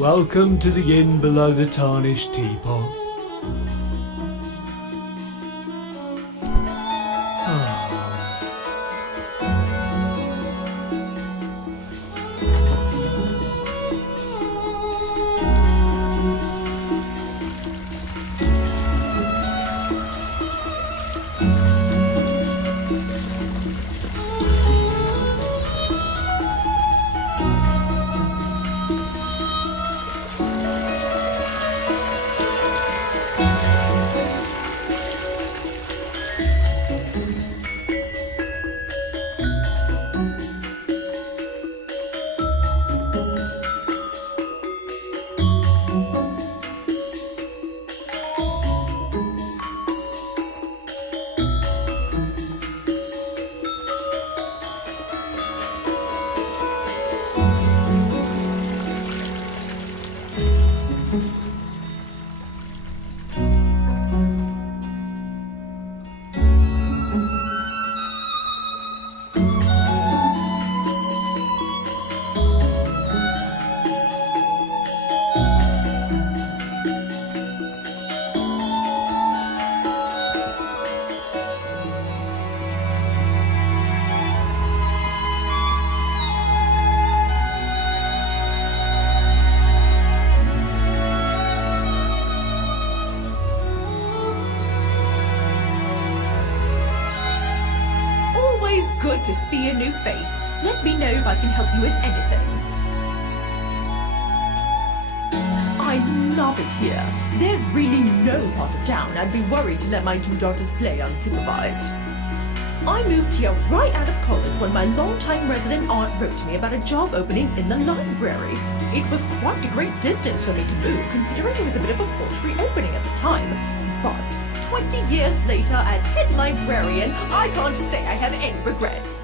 Welcome to the inn below the tarnished teapot. Good to see a new face. Let me know if I can help you with anything. I love it here. There's really no part of town I'd be worried to let my two daughters play unsupervised. I moved here right out of college when my longtime resident aunt wrote to me about a job opening in the library. It was quite a great distance for me to move, considering it was a bit of a paltry opening at the time. But 20 years later, as head librarian, I can't say I have any regrets.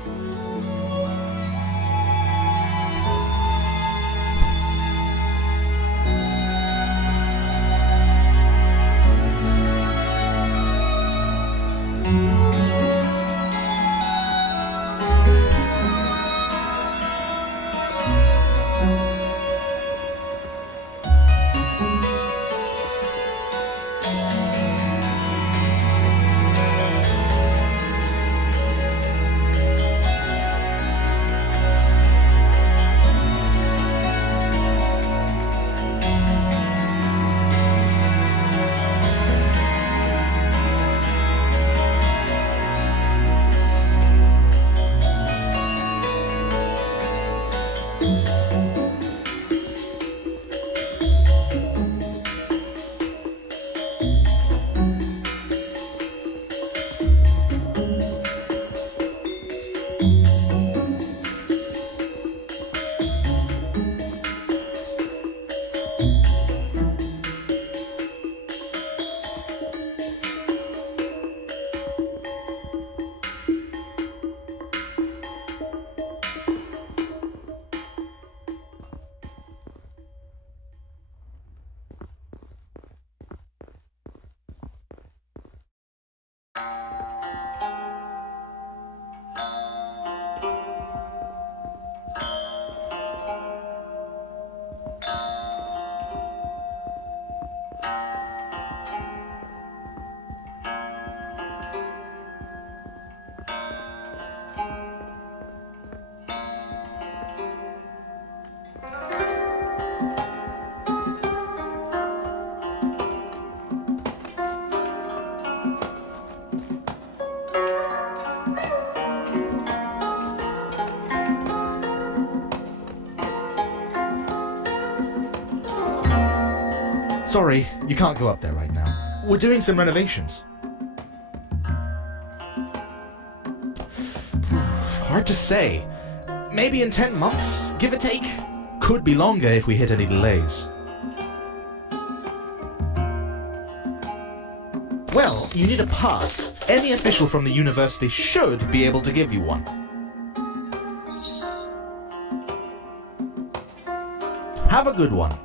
Sorry, you can't go up there right now. We're doing some renovations. Hard to say. Maybe in 10 months, give or take. Could be longer if we hit any delays. Well, you need a pass. Any official from the university should be able to give you one. Have a good one.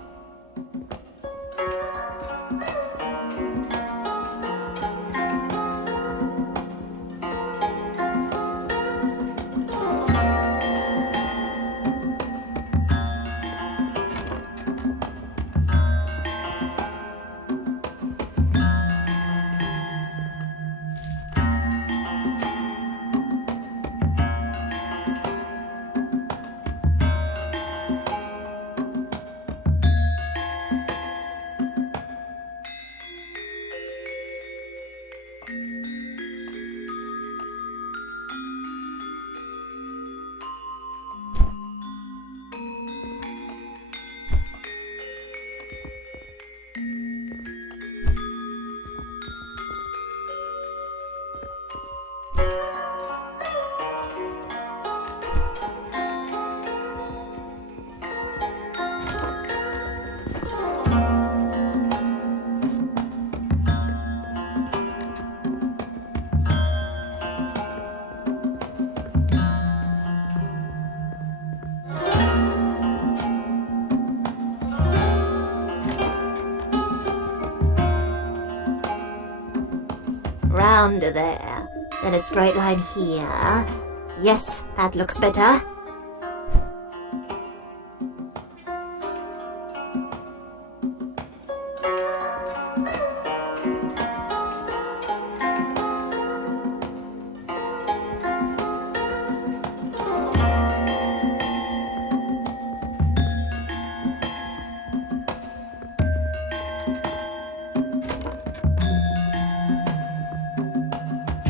rounder there. Then a straight line here. Yes, that looks better.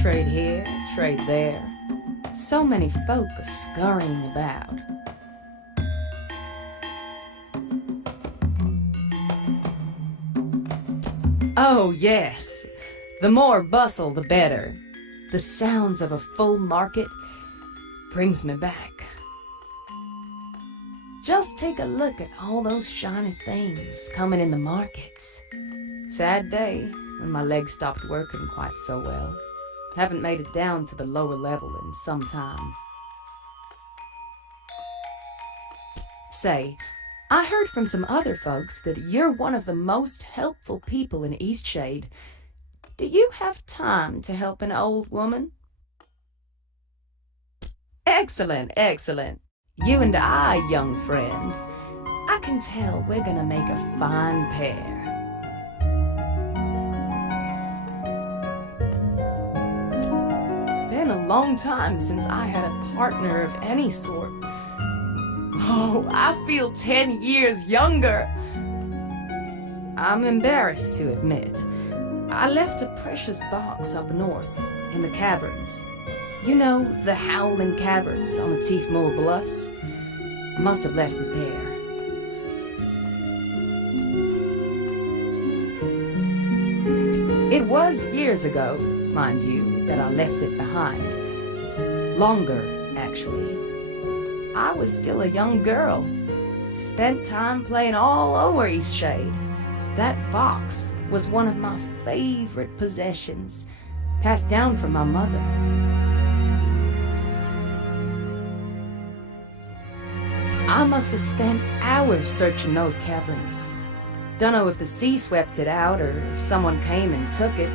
Trade here, trade there. So many folk are scurrying about. Oh, yes. The more bustle, the better. The sounds of a full market brings me back. Just take a look at all those shiny things coming in the markets. Sad day when my legs stopped working quite so well. Haven't made it down to the lower level in some time. Say, I heard from some other folks that you're one of the most helpful people in Eastshade. Do you have time to help an old woman? Excellent, excellent. You and I, young friend. I can tell we're gonna make a fine pair. Been a long time since I had a partner of any sort. Oh, I feel 10 years younger. I'm embarrassed to admit, I left a precious box up north in the caverns. You know, the howling caverns on the Tiefmoor Bluffs? I must have left it there. It was years ago, mind you, that I left it behind. Longer, actually. I was still a young girl. Spent time playing all over Eastshade. That box was one of my favorite possessions, passed down from my mother. I must have spent hours searching those caverns. Dunno if the sea swept it out or if someone came and took it.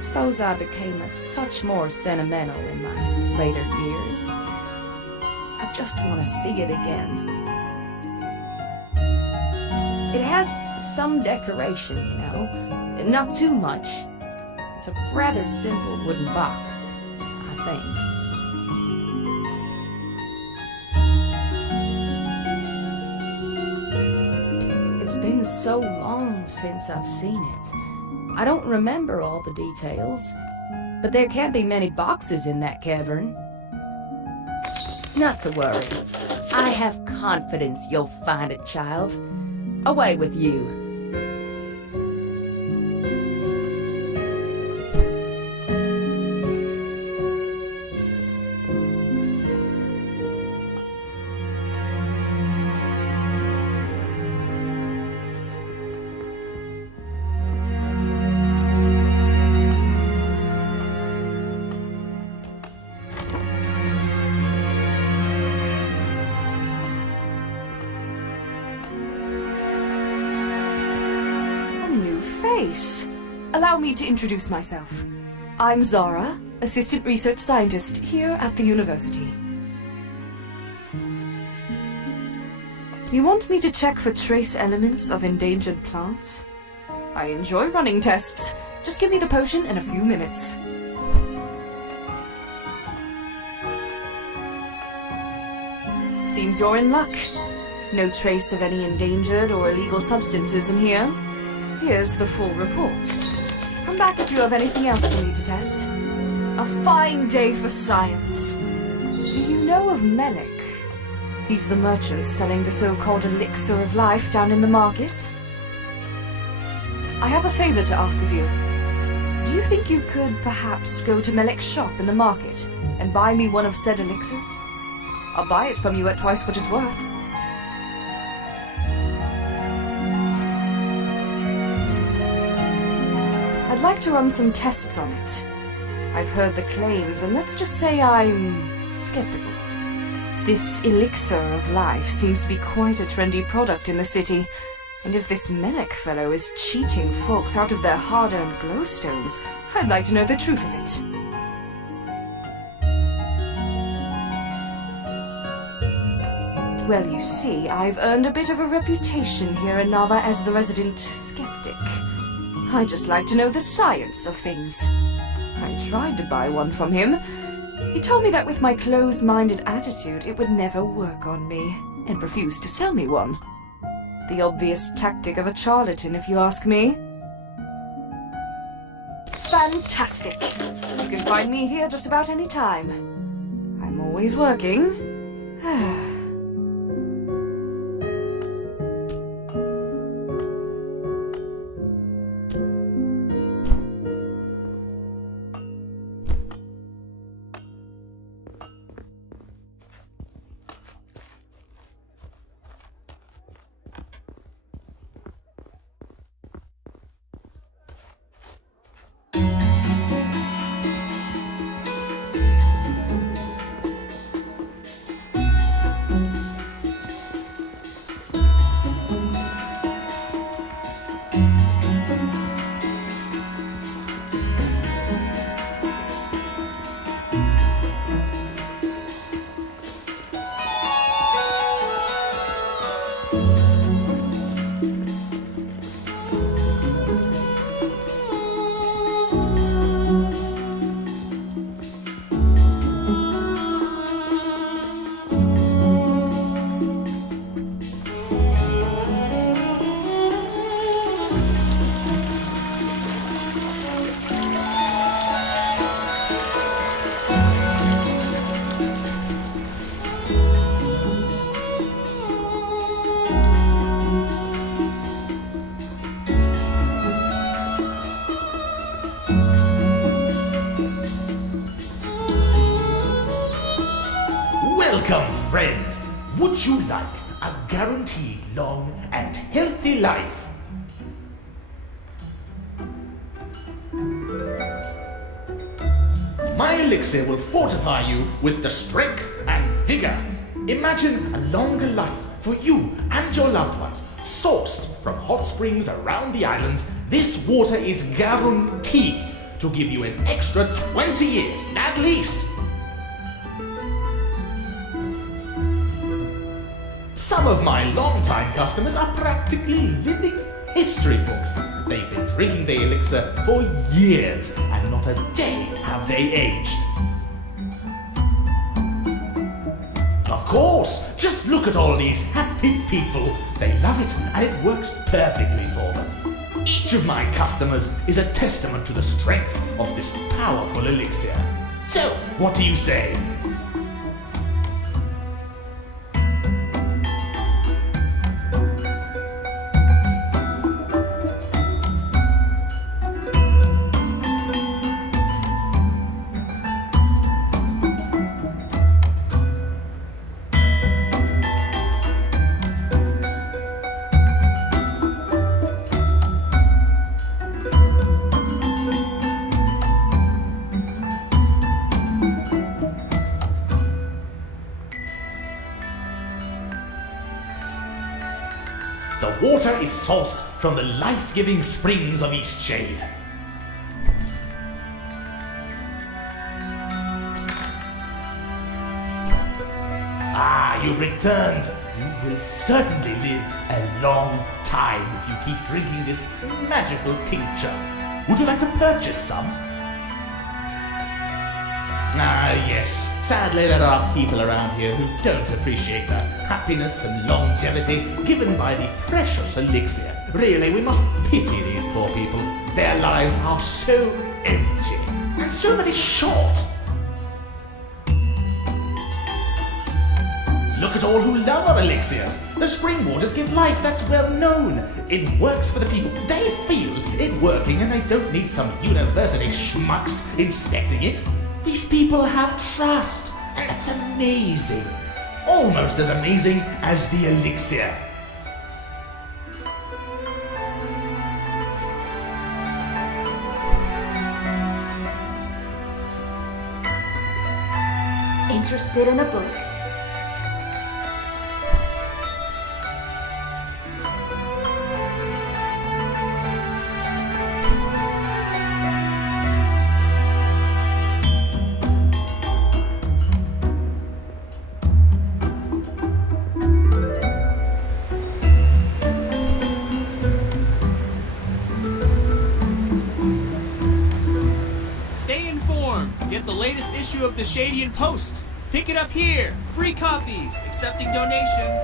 Suppose I became a touch more sentimental in my later years. I just want to see it again. It has some decoration, you know, not too much. It's a rather simple wooden box, I think. It's been so long since I've seen it. I don't remember all the details, but there can't be many boxes in that cavern. Not to worry. I have confidence you'll find it, child. Away with you. Allow me to introduce myself. I'm Zara, Assistant Research Scientist here at the university. You want me to check for trace elements of endangered plants? I enjoy running tests. Just give me the potion in a few minutes. Seems you're in luck. No trace of any endangered or illegal substances in here. Here's the full report. Come back if you have anything else for me to test. A fine day for science. Do you know of Melik? He's the merchant selling the so-called elixir of life down in the market. I have a favor to ask of you. Do you think you could perhaps go to Melik's shop in the market and buy me one of said elixirs? I'll buy it from you at twice what it's worth. I'd like to run some tests on it. I've heard the claims, and let's just say I'm skeptical. This elixir of life seems to be quite a trendy product in the city, and if this Melik fellow is cheating folks out of their hard-earned glowstones, I'd like to know the truth of it. Well, you see, I've earned a bit of a reputation here in Nava as the resident skeptic. I just like to know the science of things. I tried to buy one from him. He told me that with my closed-minded attitude, it would never work on me, and refused to sell me one. The obvious tactic of a charlatan, if you ask me. Fantastic! You can find me here just about any time. I'm always working. Welcome, friend. Would you like a guaranteed long and healthy life? My elixir will fortify you with the strength and vigor. Imagine a longer life for you and your loved ones, sourced from hot springs around the island. This water is guaranteed to give you an extra 20 years, at least. Some of my longtime customers are practically living history books. They've been drinking the elixir for years, and not a day have they aged. Of course, just look at all these happy people. They love it, and it works perfectly for them. Each of my customers is a testament to the strength of this powerful elixir. So, what do you say? The water is sourced from the life-giving springs of Eastshade. Ah, you've returned. You will certainly live a long time if you keep drinking this magical tincture. Would you like to purchase some? Ah, yes. Sadly, there are people around here who don't appreciate the happiness and longevity given by the precious elixir. Really, we must pity these poor people. Their lives are so empty and so very short. Look at all who love our elixirs. The spring waters give life, that's well known. It works for the people. They feel it working, and they don't need some university schmucks inspecting it. These people have trust, and that's amazing. Almost as amazing as the elixir. Interested in a book? issue of the Shadian Post. Pick it up here. Free copies. Accepting donations.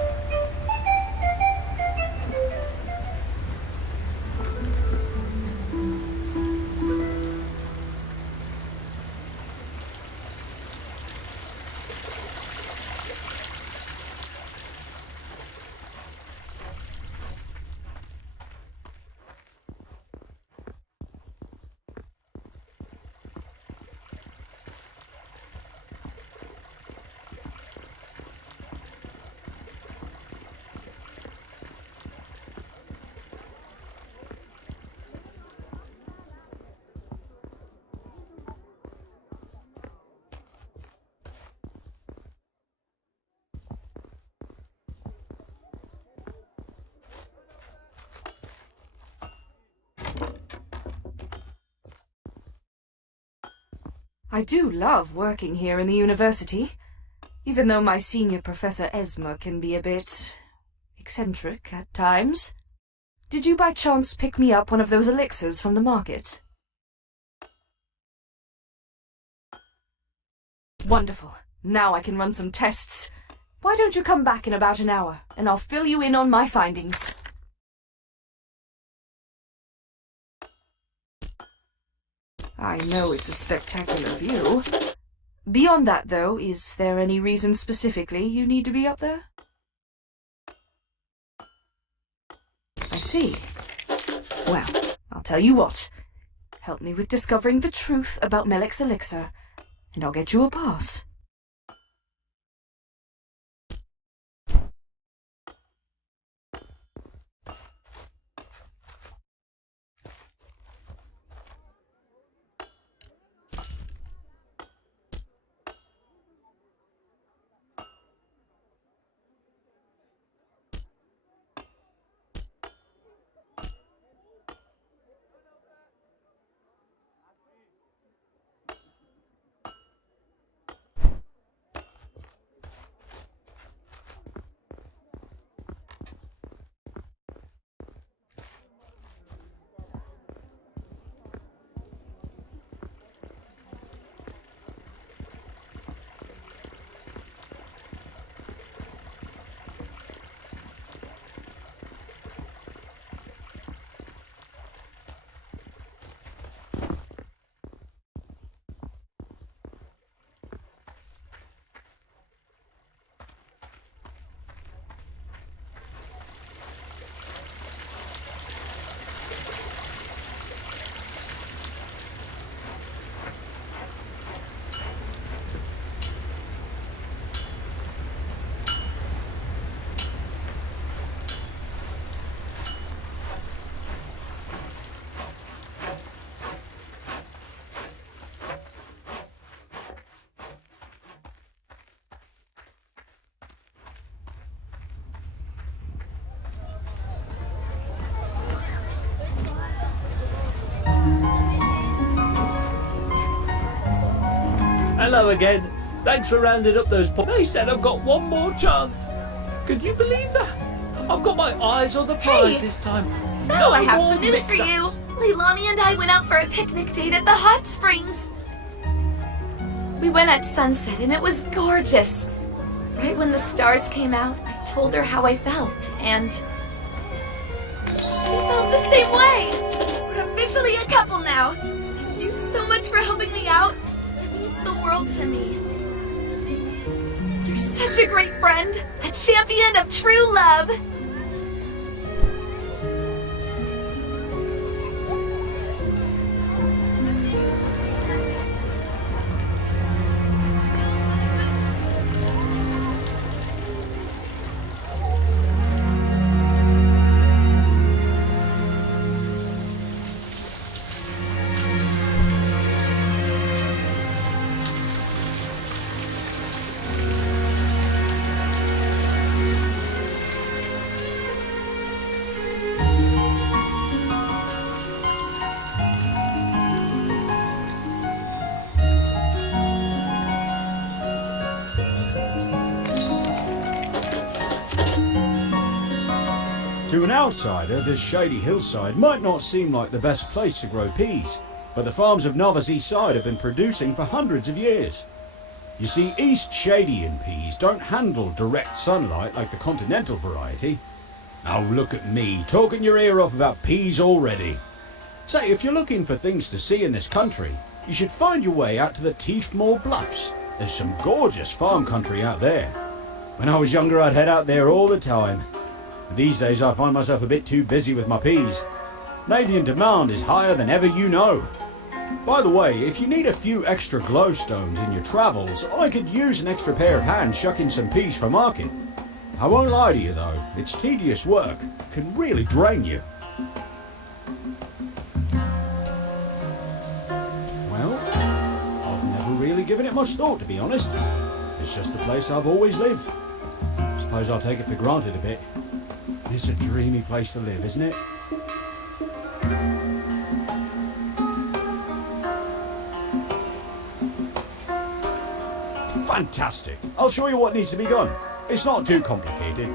I do love working here in the university, even though my senior Professor Esma can be a bit eccentric at times. Did you by chance pick me up one of those elixirs from the market? Wonderful. Now I can run some tests. Why don't you come back in about an hour, and I'll fill you in on my findings. I know it's a spectacular view. Beyond that, though, is there any reason specifically you need to be up there? I see. Well, I'll tell you what. Help me with discovering the truth about Melek's elixir, and I'll get you a pass. Hello again. Thanks for rounding up those They said I've got one more chance. Could you believe that? I've got my eyes on the prize this time. So No I have more some news for you. mix-ups. Leilani and I went out for a picnic date at the hot springs. We went at sunset and it was gorgeous. Right when the stars came out, I told her how I felt, and she felt the same way. We're officially a couple now. Thank you so much for helping me out. It means the world to me. You're such a great friend, a champion of true love. To an outsider, this shady hillside might not seem like the best place to grow peas, but the farms of Nava's east side have been producing for hundreds of years. You see, Eastshadian peas don't handle direct sunlight like the continental variety. Now look at me, talking your ear off about peas already. Say, if you're looking for things to see in this country, you should find your way out to the Teefmore Bluffs. There's some gorgeous farm country out there. When I was younger, I'd head out there all the time. These days, I find myself a bit too busy with my peas. Navian demand is higher than ever you know. By the way, if you need a few extra glowstones in your travels, I could use an extra pair of hands shucking some peas for market. I won't lie to you though, it's tedious work, can really drain you. Well, I've never really given it much thought, to be honest. It's just the place I've always lived. Suppose I'll take it for granted a bit. It's a dreamy place to live, isn't it? Fantastic. I'll show you what needs to be done. It's not too complicated.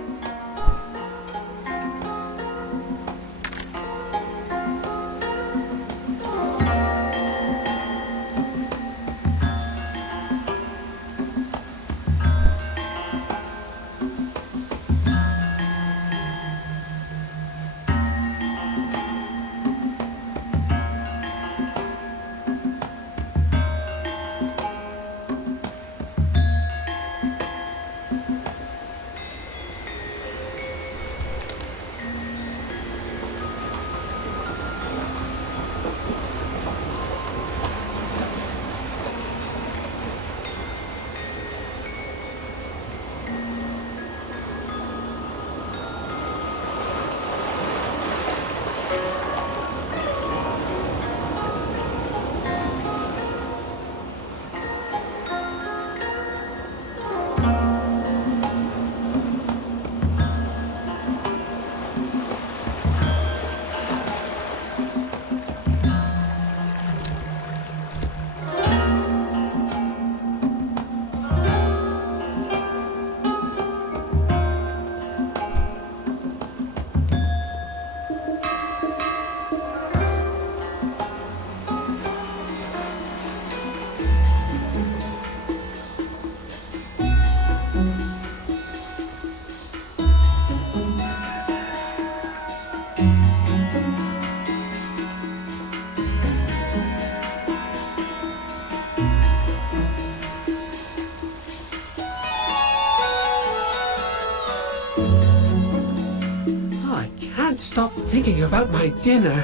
Stop thinking about my dinner.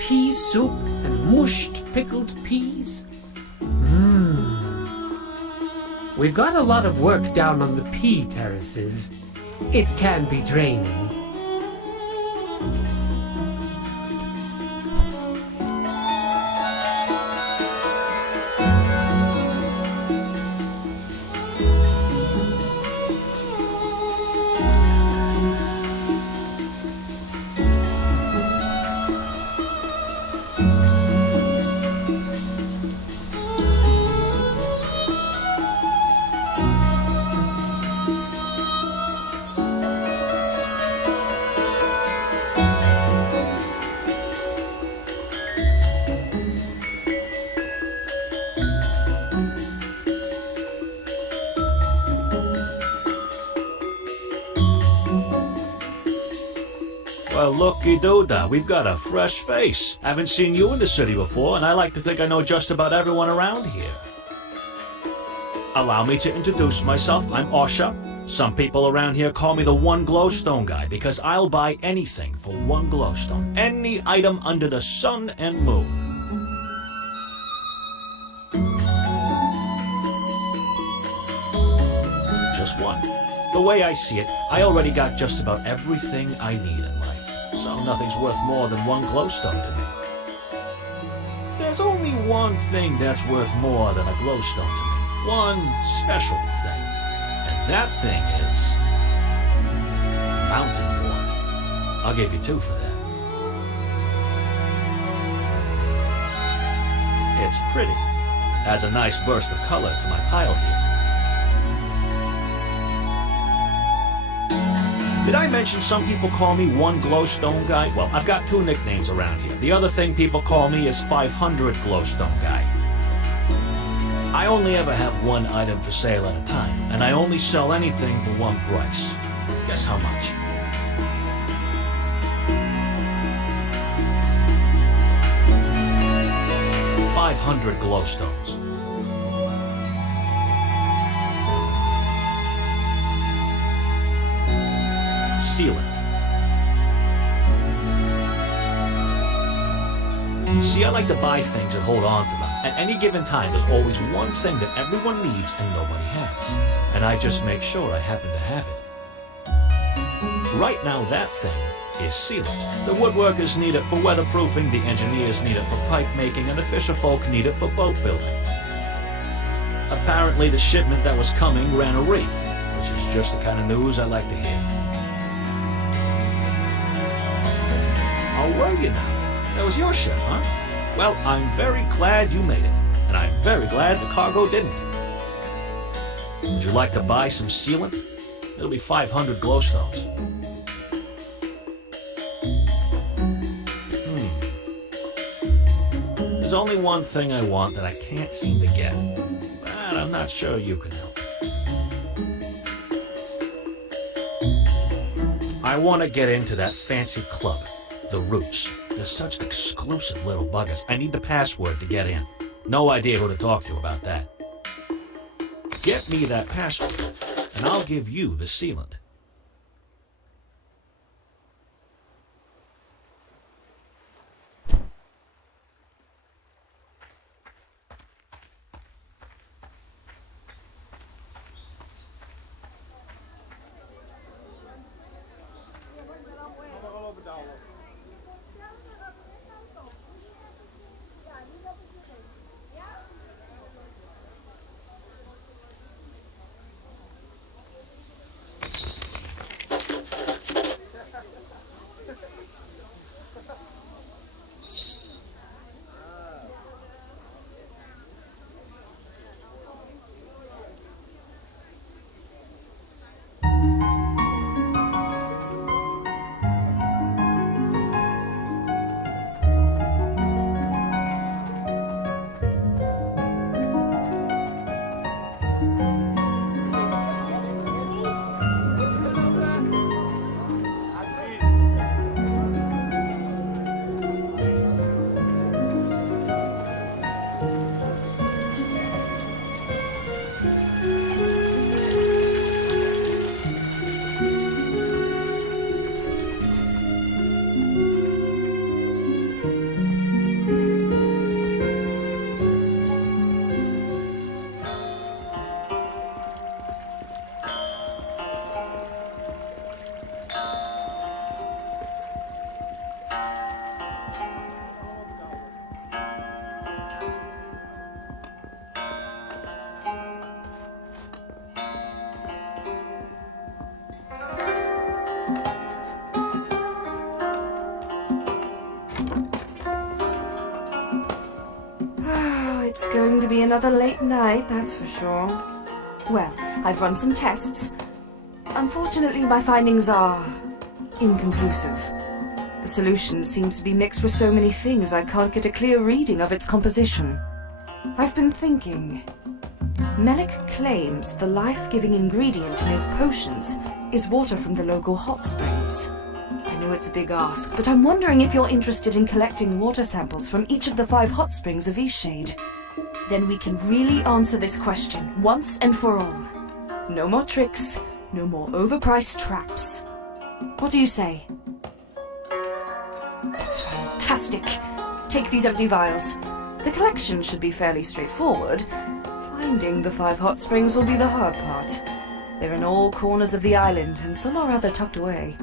Pea soup and mushed pickled peas. We've got a lot of work down on the pea terraces. It can be draining. Well, looky-doo-da, we've got a fresh face. Haven't seen you in the city before, and I like to think I know just about everyone around here. Allow me to introduce myself. I'm Osha. Some people around here call me the One Glowstone Guy because I'll buy anything for one glowstone. Any item under the sun and moon. Just one. The way I see it, I already got just about everything I need in life. So nothing's worth more than one glowstone to me. There's only one thing that's worth more than a glowstone to me. One special thing. And that thing is... Mountain Fort. I'll give you 2 for that. It's pretty. Adds a nice burst of color to my pile here. Did I mention some people call me One Glowstone Guy? Well, I've got 2 nicknames around here. The other thing people call me is 500 Glowstone Guy. I only ever have one item for sale at a time, and I only sell anything for one price. Guess how much? $500 glowstones. Sealant. See, I like to buy things and hold on to them. At any given time, there's always one thing that everyone needs and nobody has. And I just make sure I happen to have it. Right now, that thing is sealant. The woodworkers need it for weatherproofing, the engineers need it for pipe making, and the fisherfolk need it for boat building. Apparently, the shipment that was coming ran a reef, which is just the kind of news I like to hear. Oh, were you now? That was your ship, huh? Well, I'm very glad you made it, and I'm very glad the cargo didn't. Would you like to buy some sealant? It'll be 500 glowstones. There's only one thing I want that I can't seem to get, but I'm not sure you can help. I want to get into that fancy club, the Roots. They're such exclusive little buggers. I need the password to get in. No idea who to talk to about that. Get me that password, and I'll give you the sealant. It's going to be another late night, that's for sure. Well, I've run some tests. Unfortunately, my findings are inconclusive. The solution seems to be mixed with so many things I can't get a clear reading of its composition. I've been thinking. Melik claims the life-giving ingredient in his potions is water from the local hot springs. I know it's a big ask, but I'm wondering if you're interested in collecting water samples from each of the 5 hot springs of Eastshade. Then we can really answer this question once and for all. No more tricks, no more overpriced traps. What do you say? Fantastic! Take these empty vials. The collection should be fairly straightforward. Finding the 5 hot springs will be the hard part. They're in all corners of the island, and some are rather tucked away.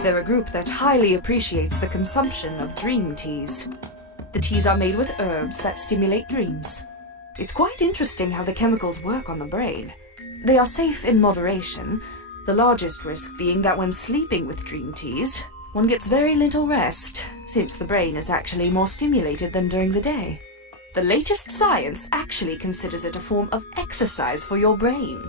They're a group that highly appreciates the consumption of dream teas. The teas are made with herbs that stimulate dreams. It's quite interesting how the chemicals work on the brain. They are safe in moderation, the largest risk being that when sleeping with dream teas, one gets very little rest, since the brain is actually more stimulated than during the day. The latest science actually considers it a form of exercise for your brain.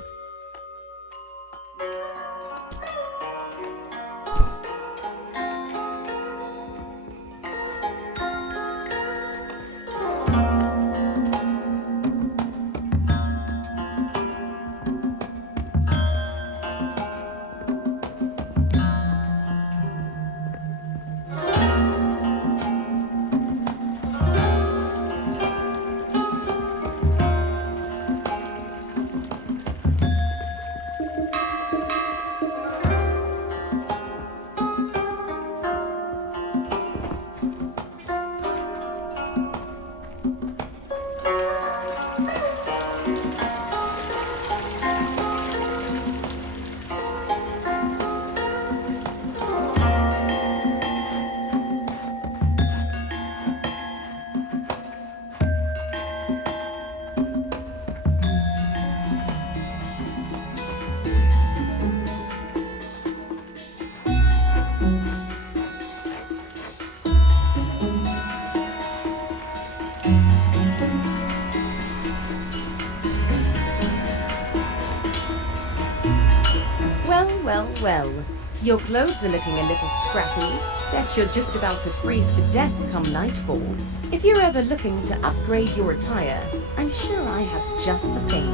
Your clothes are looking a little scrappy. Bet you're just about to freeze to death come nightfall. If you're ever looking to upgrade your attire, I'm sure I have just the thing.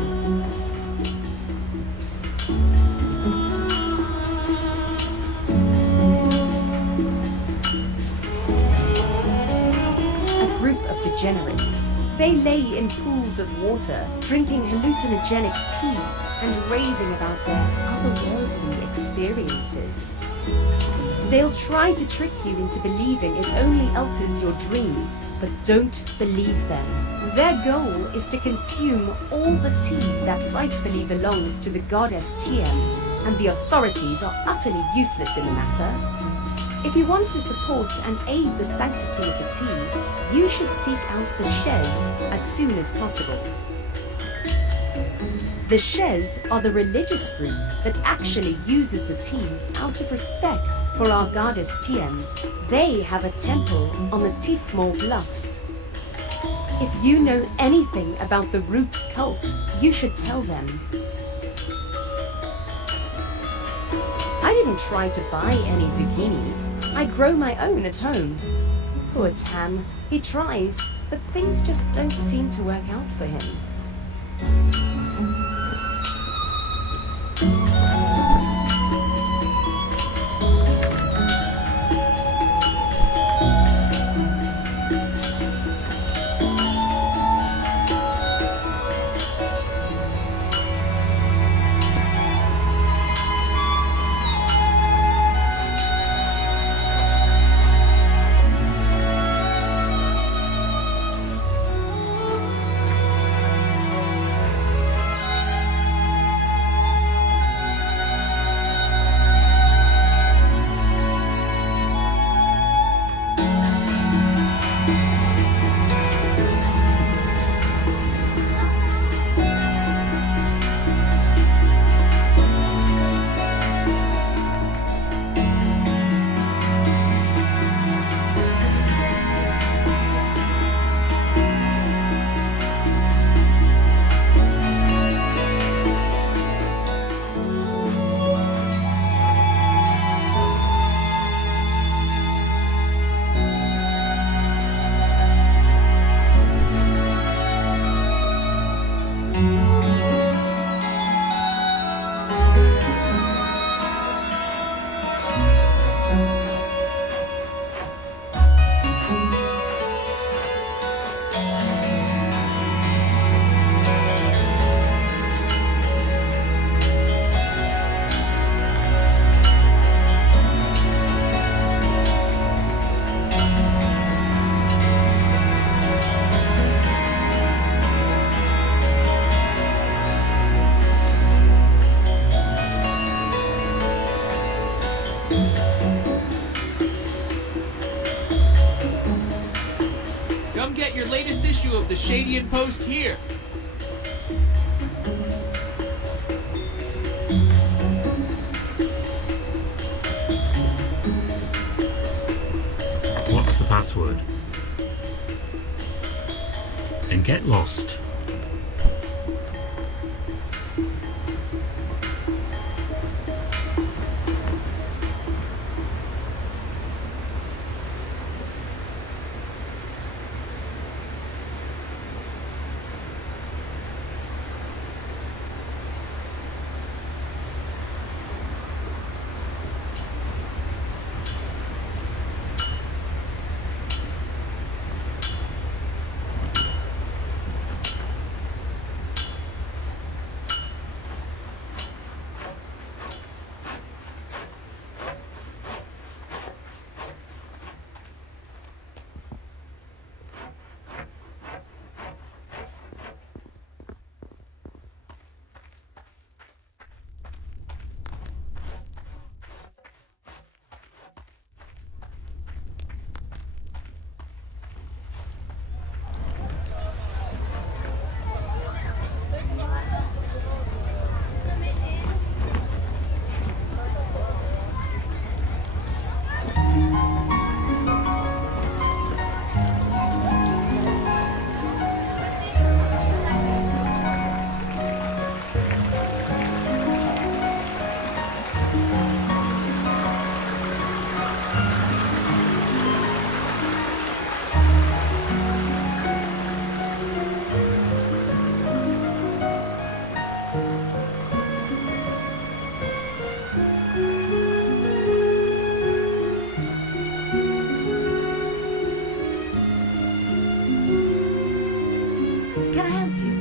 A group of degenerates. They lay in pools of water, drinking hallucinogenic teas and raving about their otherworldly experiences. They'll try to trick you into believing it only alters your dreams, but don't believe them. Their goal is to consume all the tea that rightfully belongs to the goddess TM, and the authorities are utterly useless in the matter. If you want to support and aid the sanctity of the tea, you should seek out the Shez as soon as possible. The Shez are the religious group that actually uses the teas out of respect for our goddess Tien. They have a temple on the Tifmol Bluffs. If you know anything about the Roots cult, you should tell them. I didn't try to buy any zucchinis. I grow my own at home. Poor Tam. He tries, but things just don't seem to work out for him. Come get your latest issue of the Shadian Post here. What's the password? And get lost. Can I help you?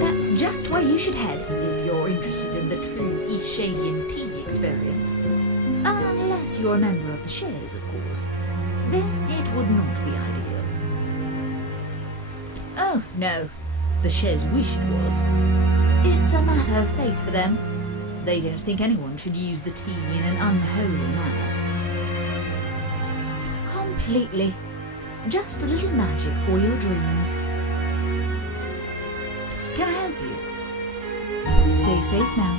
That's just where you should head if you're interested in the true Eastshadian tea experience. Unless you're a member of the Shares, of course. Then it would not be ideal. Oh, no. The Shares wish it was. It's a matter of faith for them. They don't think anyone should use the tea in an unholy manner. Completely. Just a little magic for your dreams. Can I help you? Stay safe now.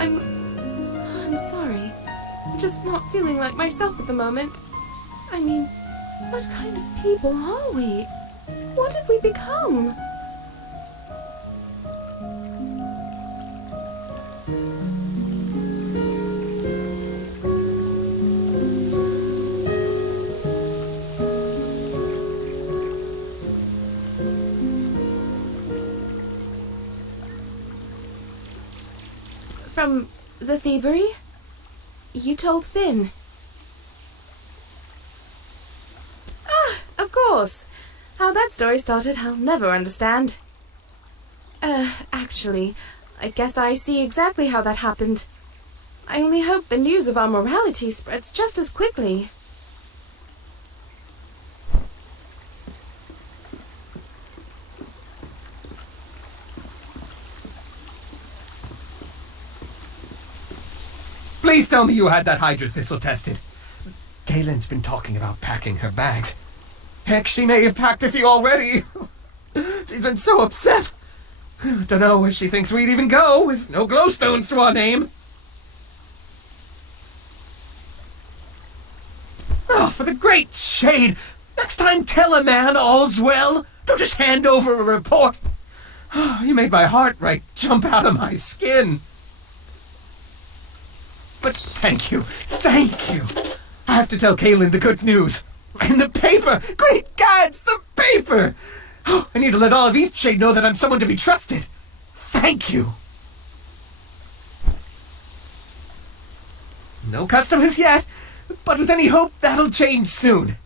I'm sorry. I'm just not feeling like myself at the moment. I mean, what kind of people are we? What have we become? From the thievery? You told Finn. Ah, of course. How that story started, I'll never understand. Actually, I guess I see exactly how that happened. I only hope the news of our morality spreads just as quickly. Please tell me you had that Hydra Thistle tested. Gaylen's been talking about packing her bags. Heck, she may have packed a few already. She's been so upset. Don't know where she thinks we'd even go with no glowstones to our name. Oh, for the great shade! Next time tell a man all's well. Don't just hand over a report. Oh, you made my heart right jump out of my skin. But thank you. I have to tell Kaylin the good news. In the paper! Great gods, the paper! paper! Oh, I need to let all of Eastshade know that I'm someone to be trusted. Thank you. No customers yet, but with any hope, that'll change soon.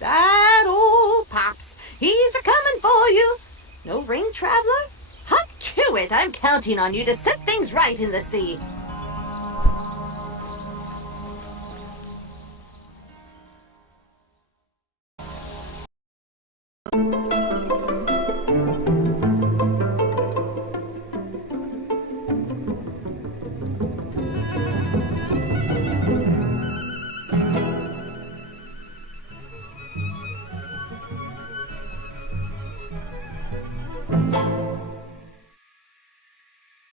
That old Pops, he's a-coming for you. No ring, traveler? Hop to it. I'm counting on you to set things right in the sea.